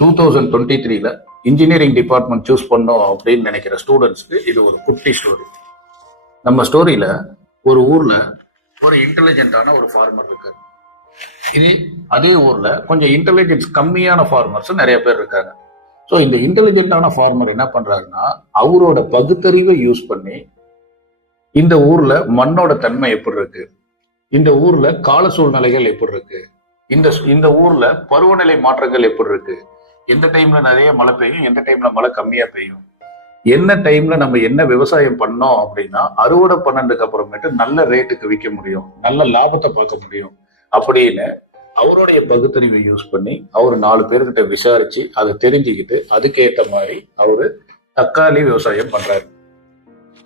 2023 engineering department choose பண்ணோம் அப்படின்னு நினைக்கிற ஸ்டூடெண்ட்ஸ்க்கு இது ஒரு குட்டி ஸ்டோரி. நம்ம ஸ்டோரியில ஒரு ஊர்ல ஒரு இன்டெலிஜென்ட்டான ஒரு ஃபார்மர் இருக்காரு. இது அதே ஊர்ல கொஞ்சம் இன்டெலிஜென்ஸ் கம்மியான ஃபார்மர்ஸ் நிறைய பேர் இருக்காங்க. ஸோ இந்த இன்டெலிஜென்ட்டான ஃபார்மர் என்ன பண்றாருன்னா, அவரோட பகுத்தறிவை யூஸ் பண்ணி இந்த ஊர்ல மண்ணோட தன்மை எப்படி இருக்கு, இந்த ஊர்ல கால சூழ்நிலைகள் எப்படி இருக்கு, இந்த ஊர்ல பருவநிலை மாற்றங்கள் எப்படி இருக்கு, எந்த டைம்ல நிறைய மழை பெய்யும், எந்த டைம்ல மழை கம்மியா பெய்யும், என்ன டைம்ல நம்ம என்ன விவசாயம் பண்ணோம் அப்படின்னா அறுவடை பண்ணதுக்கு அப்புறமேட்டு நல்ல ரேட்டுக்கு விற்க முடியும், நல்ல லாபத்தை பார்க்க முடியும் அப்படின்னு அவருடைய பகுத்தறிவை யூஸ் பண்ணி அவர் 4 பேர்கிட்ட விசாரிச்சு அதை தெரிஞ்சுக்கிட்டு அதுக்கேற்ற மாதிரி அவரு தக்காளி விவசாயம் பண்றாரு.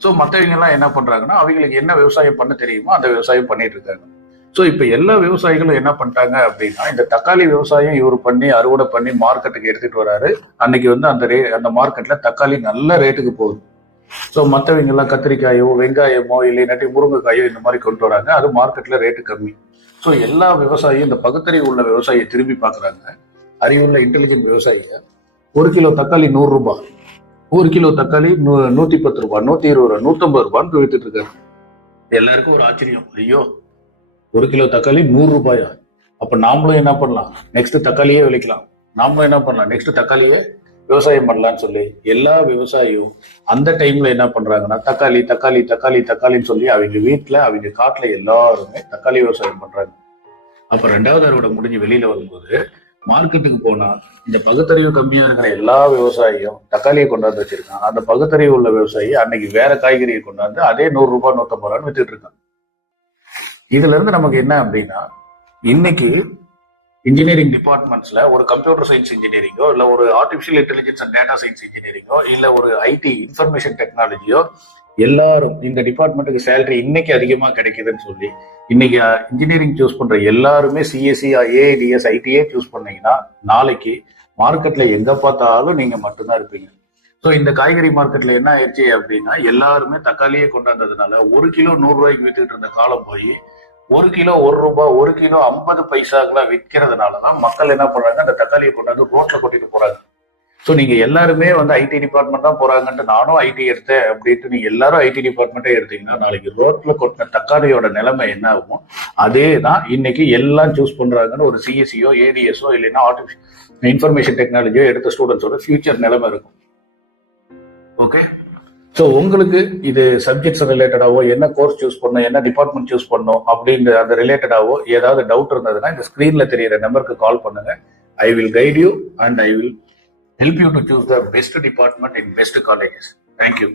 ஸோ மற்றவங்க எல்லாம் என்ன பண்றாங்கன்னா, அவங்களுக்கு என்ன விவசாயம் பண்ண தெரியுமோ அந்த விவசாயம் பண்ணிட்டு இருக்காங்க. ஸோ இப்போ எல்லா விவசாயிகளும் என்ன பண்ணிட்டாங்க அப்படின்னா, இந்த தக்காளி விவசாயம் இவர் பண்ணி அறுவடை பண்ணி மார்க்கெட்டுக்கு எடுத்துட்டு வராரு. அன்னைக்கு வந்து அந்த மார்க்கெட்ல தக்காளி நல்ல ரேட்டுக்கு போகுது. ஸோ மற்றவங்க எல்லாம் கத்திரிக்காயோ வெங்காயமோ இல்லைன்னாட்டி முருங்கைக்காயோ இந்த மாதிரி கொண்டு வராங்க, அது மார்க்கெட்ல ரேட்டு கம்மி. ஸோ எல்லா விவசாயியும் இந்த பகுத்தறிவு உள்ள விவசாயியை திரும்பி பார்க்குறாங்க. அறிவுள்ள இன்டெலிஜென்ட் விவசாயிங்க 1 கிலோ தக்காளி 100 ரூபாய், 1 கிலோ தக்காளி 110 ரூபாய், 120 ரூபாய், 150 ரூபான்னு வித்துட்டு இருக்காரு. எல்லாருக்கும் ஒரு ஆச்சரியம், ஐயோ 1 கிலோ தக்காளி 100 ரூபாயா, அப்ப நாமளும் என்ன பண்ணலாம், நெக்ஸ்ட் தக்காளியே விளைக்கலாம், நாமளும் என்ன பண்ணலாம், நெக்ஸ்ட் தக்காளியே விவசாயம் பண்ணலாம்னு சொல்லி எல்லா விவசாயியும் அந்த டைம்ல என்ன பண்றாங்கன்னா தக்காளி தக்காளி தக்காளி தக்காளின்னு சொல்லி அவங்க வீட்டுல அவங்க காட்டுல எல்லாருமே தக்காளி விவசாயம் பண்றாங்க. அப்ப 2வது அறுவடை முடிஞ்சு வெளியில வரும்போது மார்க்கெட்டுக்கு போனா இந்த பகுத்தறிவு கம்மியா இருக்கிற எல்லா விவசாயியும் தக்காளியை கொண்டாந்து வச்சிருக்கான். அந்த பகுத்தறிவு உள்ள விவசாயி அன்னைக்கு வேற காய்கறியை கொண்டாந்து அதே 100 ரூபாய் 150 ரூபான்னு வித்துட்டு இருக்கான். இதுல இருந்து நமக்கு என்ன அப்படின்னா, இன்னைக்கு இன்ஜினியரிங் டிபார்ட்மெண்ட்ஸ்ல ஒரு கம்ப்யூட்டர் சயின்ஸ் இன்ஜினியரிங்கோ இல்ல ஒரு artificial intelligence and data science இன்ஜினியரிங்கோ இல்ல ஒரு ஐடி இன்ஃபர்மேஷன் டெக்னாலஜியோ எல்லாரும் இந்த டிபார்ட்மெண்ட்டுக்கு சேலரி இன்னைக்கு அதிகமா கிடைக்குதுன்னு சொல்லி இன்னைக்கு இன்ஜினியரிங் சூஸ் பண்ற எல்லாருமே சிஎஸ்சி ஏஐடிஎஸ் ஐடிஏ சூஸ் பண்ணீங்கன்னா நாளைக்கு மார்க்கெட்ல எங்க பார்த்தாலும் நீங்க மட்டும்தான் இருப்பீங்க. ஸோ இந்த காய்கறி மார்க்கெட்ல என்ன ஆயிடுச்சு அப்படின்னா, எல்லாருமே தக்காளியே கொண்டாந்ததுனால 1 கிலோ 100 ரூபாய்க்கு வித்துட்டு இருந்த காலம் போய் 1 கிலோ 1 ரூபாய், 1 கிலோ 50 பைசாக்கெல்லாம் விற்கிறதுனாலதான் மக்கள் என்ன பண்றாங்க, அந்த தக்காளியை கொண்டாந்து ரோட்ல கொட்டிட்டு போறாங்க. ஸோ நீங்க எல்லாருமே வந்து ஐடி டிபார்ட்மெண்ட் தான் போறாங்கன்ட்டு நானும் ஐடி எடுத்தேன் அப்படின்ட்டு நீங்க எல்லாரும் ஐடி டிபார்ட்மெண்ட்டே எடுத்தீங்கன்னா நாளைக்கு ரோட்ல கொட்டின தக்காளியோட நிலைமை என்ன ஆகும், அதே தான் இன்னைக்கு எல்லாம் சூஸ் பண்றாங்கன்னு ஒரு சிஎஸ்சியோ ஏடிஎஸ்ஓ இல்லைன்னா ஆர்டிபிஷியல் இன்ஃபர்மேஷன் டெக்னாலஜியோ எடுத்த ஸ்டூடெண்ட்ஸோட ஃபியூச்சர் நிலைமை இருக்கும். ஓகே, ஸோ உங்களுக்கு இது சப்ஜெக்ட்ஸ் ரிலேட்டடாவோ என்ன கோர்ஸ் சூஸ் பண்ணணும், என்ன டிபார்ட்மெண்ட் சூஸ் பண்ணணும் அப்படின்ற அந்த ரிலேட்டடாவோ ஏதாவது டவுட் இருந்ததுன்னா இந்த ஸ்கிரீன்ல தெரியுற நம்பருக்கு கால் பண்ணுங்க. I will guide you and I will help you to choose the best department in best colleges. Thank you.